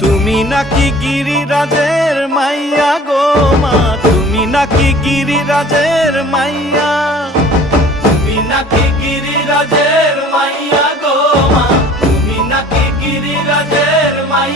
তুমি নাকি গিরিরাজের মাইয়া গো মা, তুমি নাকি গিরিরাজের মাইয়া, তুমি নাকি গিরিরাজের মাইয়া গো মা, তুমি নাকি গিরিরাজের মাইয়া।